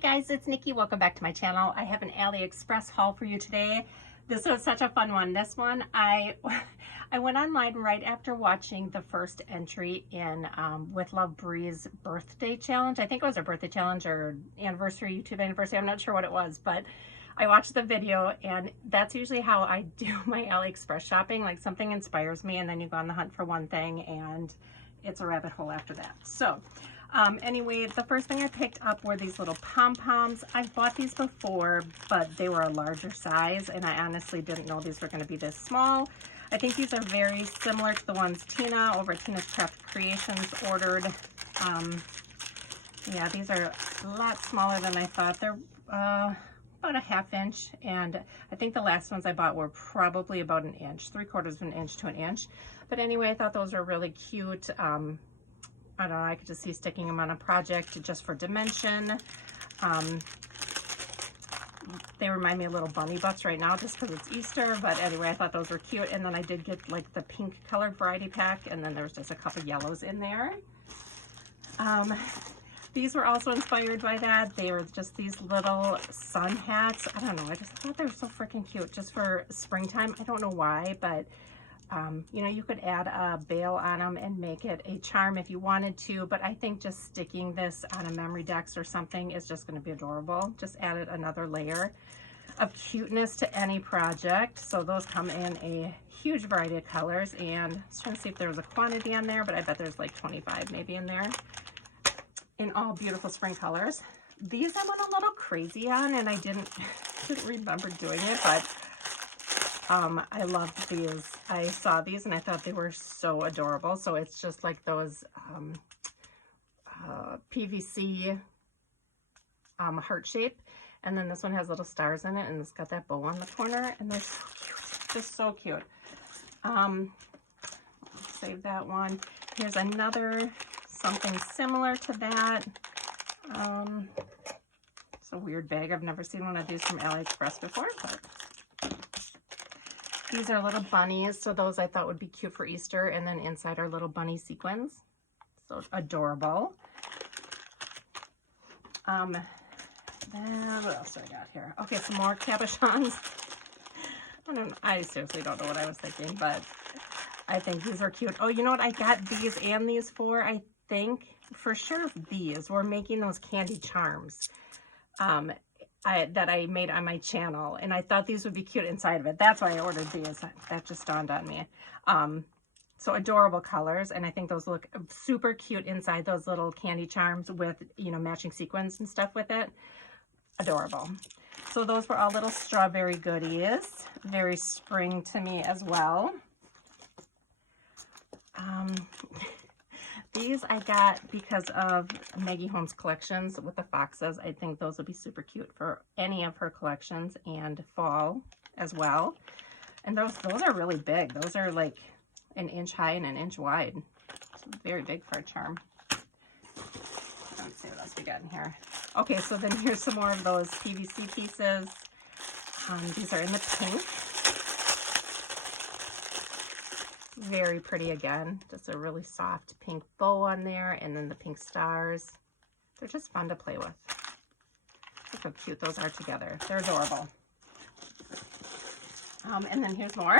guys, it's Nikki. Welcome back to my channel. I have an AliExpress haul for you today. This was such a fun one. This one, I went online right after watching the first entry in With Love Bree's birthday challenge. I think it was a birthday challenge or anniversary, YouTube anniversary. I'm not sure what it was, but I watched the video, and that's usually how I do my AliExpress shopping. Like, something inspires me and then you go on the hunt for one thing and it's a rabbit hole after that. So anyway, the first thing I picked up were these little pom-poms. I've bought these before, but they were a larger size, and I honestly didn't know these were going to be this small. I think these are very similar to the ones Tina over at Tina's Craft Creations ordered. Yeah, these are a lot smaller than I thought. They're about a ½ inch, and I think the last ones I bought were probably about an inch, 3/4 of an inch to an inch. But anyway, I thought those were really cute. I don't know, I could just see sticking them on a project just for dimension. They remind me of little bunny butts right now just because it's Easter, but anyway, I thought those were cute. And then I did get like the pink colored variety pack, and then there's just a couple yellows in there. These were also inspired by that. They were just these little sun hats. I don't know, I just thought they were so freaking cute just for springtime. I don't know why, but you know, you could add a bail on them and make it a charm if you wanted to, but I think just sticking this on a memory dex or something is just going to be adorable. Just added another layer of cuteness to any project. So those come in a huge variety of colors, and I was trying to see if there was a quantity on there, but I bet there's like 25 maybe in there, in all beautiful spring colors. These I went a little crazy on, and I didn't remember doing it, but I loved these. I saw these and I thought they were so adorable. So it's just like those PVC heart shape. And then this one has little stars in it, and it's got that bow on the corner, and they're so cute. Just so cute. Save that one. Here's another, something similar to that. It's a weird bag. I've never seen one of these from AliExpress before, but these are little bunnies, so those I thought would be cute for Easter, and then inside are little bunny sequins. So adorable. Then what else do I got here? Okay, some more cabochons. I seriously don't know what I was thinking, but I think these are cute. Oh, you know what? I got these and these for, I think, for sure these. We're making those candy charms. That I made on my channel, and I thought these would be cute inside of it. That's why I ordered these. That just dawned on me. So adorable colors, and I think those look super cute inside those little candy charms with, you know, matching sequins and stuff with it. Adorable. So those were all little strawberry goodies. Very spring to me as well. These I got because of Maggie Holmes' collections with the foxes. I think those would be super cute for any of her collections, and fall as well. And those are really big. Those are like an inch high and an inch wide. It's very big for a charm. Let's see what else we got in here. Okay, so then here's some more of those PVC pieces. These are in the pink. Very pretty again, just a really soft pink bow on there, and then the pink stars. They're just fun to play with. Look how cute those are together. They're adorable. And then here's more.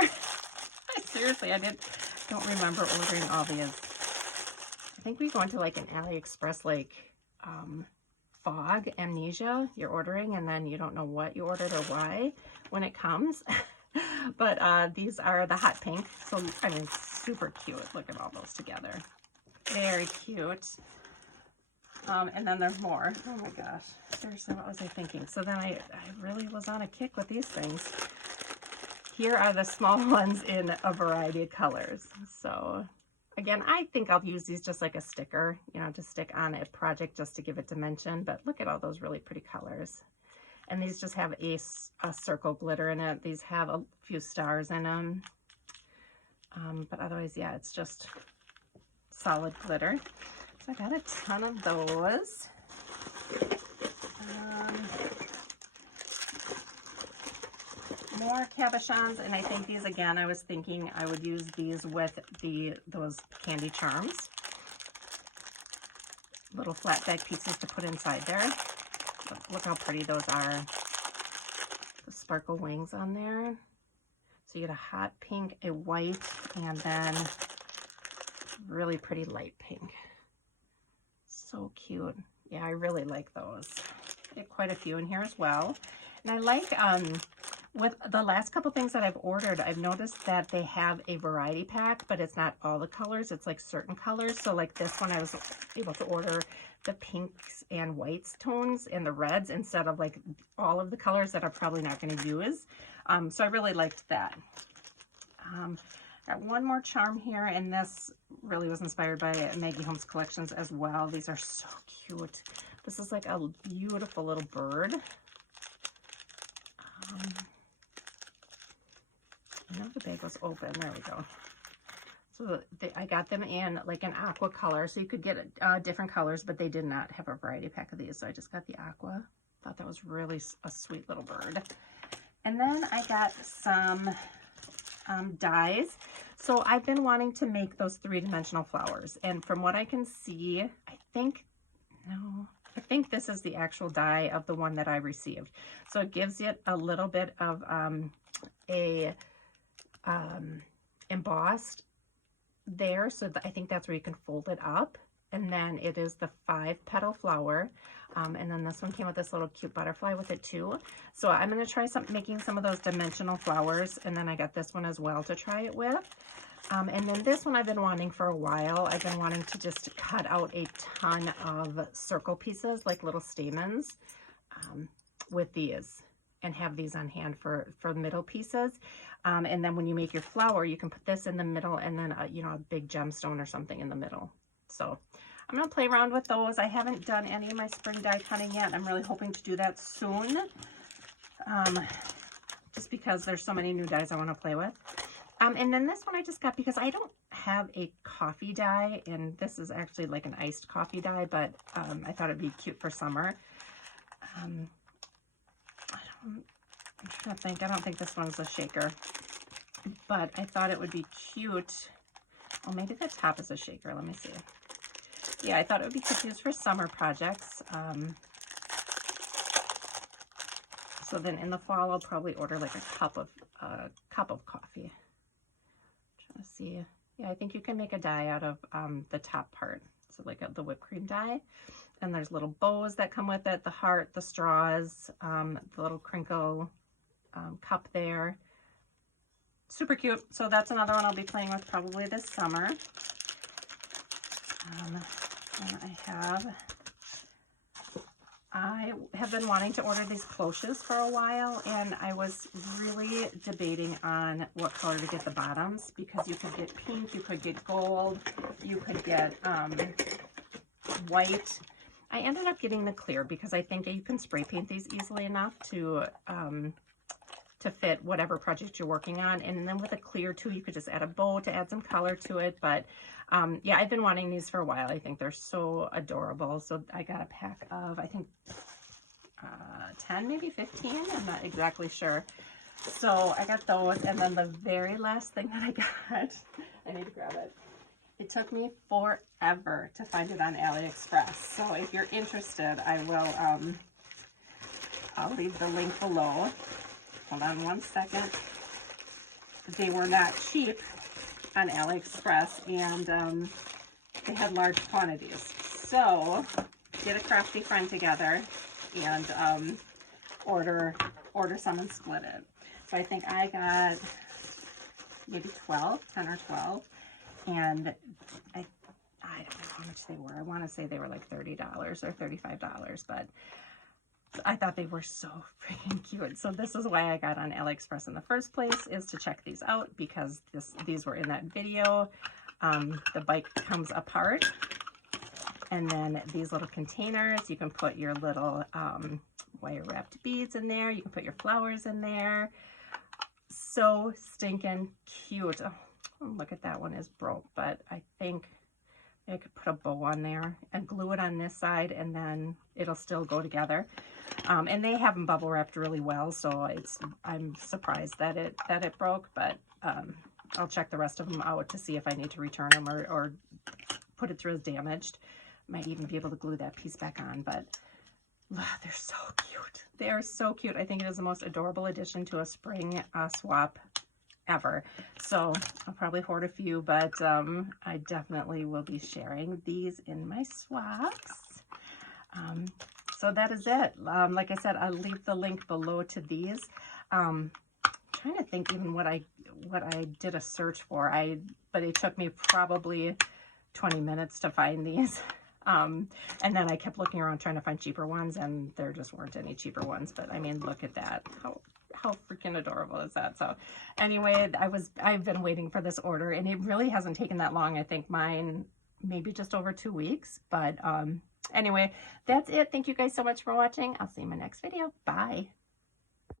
Seriously, I don't remember ordering all these. I think we go into like an AliExpress like fog amnesia. You're ordering and then you don't know what you ordered or why when it comes. But these are the hot pink, so I mean, super cute. Look at all those together. Very cute. And then there's more. Oh my gosh, seriously, what was I thinking? So then I really was on a kick with these things. Here are the small ones in a variety of colors. So again, I think I'll use these just like a sticker, you know, to stick on a project just to give it dimension. But look at all those really pretty colors. And these just have a circle glitter in it. These have a few stars in them. But otherwise, yeah, it's just solid glitter. So I got a ton of those. More cabochons, and I think these, again, I was thinking I would use these with those candy charms. Little flat bag pieces to put inside there. Look how pretty those are. The sparkle wings on there. So you get a hot pink, a white, and then really pretty light pink. So cute. Yeah, I really like those. Get quite a few in here as well. And I like, with the last couple things that I've ordered, I've noticed that they have a variety pack, but it's not all the colors. It's like certain colors. So like this one, I was able to order the pinks and whites tones and the reds instead of like all of the colors that I'm probably not going to use. So I really liked that. Got one more charm here, and this really was inspired by Maggie Holmes Collections as well. These are so cute. This is like a beautiful little bird. I know the bag was open. There we go. So I got them in like an aqua color, so you could get different colors, but they did not have a variety pack of these, so I just got the aqua. Thought that was really a sweet little bird. And then I got some dies. So I've been wanting to make those three-dimensional flowers, and from what I can see, I think this is the actual die of the one that I received. So it gives it a little bit of embossed there, so I think that's where you can fold it up. And then it is the 5-petal flower, and then this one came with this little cute butterfly with it too. So I'm going to try making some of those dimensional flowers, and then I got this one as well to try it with. And then this one I've been wanting for a while. I've been wanting to just cut out a ton of circle pieces, like little stamens, with these, and have these on hand for middle pieces. And then when you make your flower, you can put this in the middle, and then you know, a big gemstone or something in the middle. So I'm going to play around with those. I haven't done any of my spring die cutting yet. I'm really hoping to do that soon, just because there's so many new dies I want to play with. And then this one I just got because I don't have a coffee die, and this is actually like an iced coffee die, but I thought it'd be cute for summer. I'm trying to think. I don't think this one's a shaker, but I thought it would be cute. Oh, maybe the top is a shaker. Let me see. Yeah, I thought it would be cute to use for summer projects. So then in the fall, I'll probably order like a cup of coffee. I'm trying to see. Yeah, I think you can make a die out of the top part. So like the whipped cream die. And there's little bows that come with it, the heart, the straws, the little crinkle cup there. Super cute. So that's another one I'll be playing with probably this summer. And I have been wanting to order these cloches for a while, and I was really debating on what color to get the bottoms, because you could get pink, you could get gold, you could get white. I ended up getting the clear because I think you can spray paint these easily enough to fit whatever project you're working on. And then with a clear too, you could just add a bow to add some color to it. But yeah, I've been wanting these for a while. I think they're so adorable. So I got a pack of, I think 10, maybe 15. I'm not exactly sure. So I got those. And then the very last thing that I got, I need to grab it. It took me forever to find it on AliExpress. So if you're interested, I will, I'll leave the link below. Hold on one second. They were not cheap on AliExpress, and they had large quantities. So get a crafty friend together and order some and split it. So I think I got maybe 10 or 12. And I don't know how much they were. I want to say they were like $30 or $35, but I thought they were so freaking cute. So this is why I got on AliExpress in the first place, is to check these out, because these were in that video. The bike comes apart, and then these little containers, you can put your little wire wrapped beads in there. You can put your flowers in there. So stinking cute. Oh, look at that one is broke, but I think I could put a bow on there and glue it on this side, and then it'll still go together. And they have them bubble wrapped really well, so I'm surprised that it broke, but I'll check the rest of them out to see if I need to return them or put it through as damaged. Might even be able to glue that piece back on, but They're so cute. They are so cute. I think it is the most adorable addition to a spring swap ever. So I'll probably hoard a few, but I definitely will be sharing these in my swaps. So that is it. Like I said, I'll leave the link below to these. Trying to think even what I did a search for. But it took me probably 20 minutes to find these. And then I kept looking around trying to find cheaper ones, and there just weren't any cheaper ones. But I mean, look at that. How freaking adorable is that? So anyway, I've been waiting for this order, and it really hasn't taken that long. I think mine maybe just over 2 weeks. But anyway, that's it. Thank you guys so much for watching. I'll see you in my next video. Bye.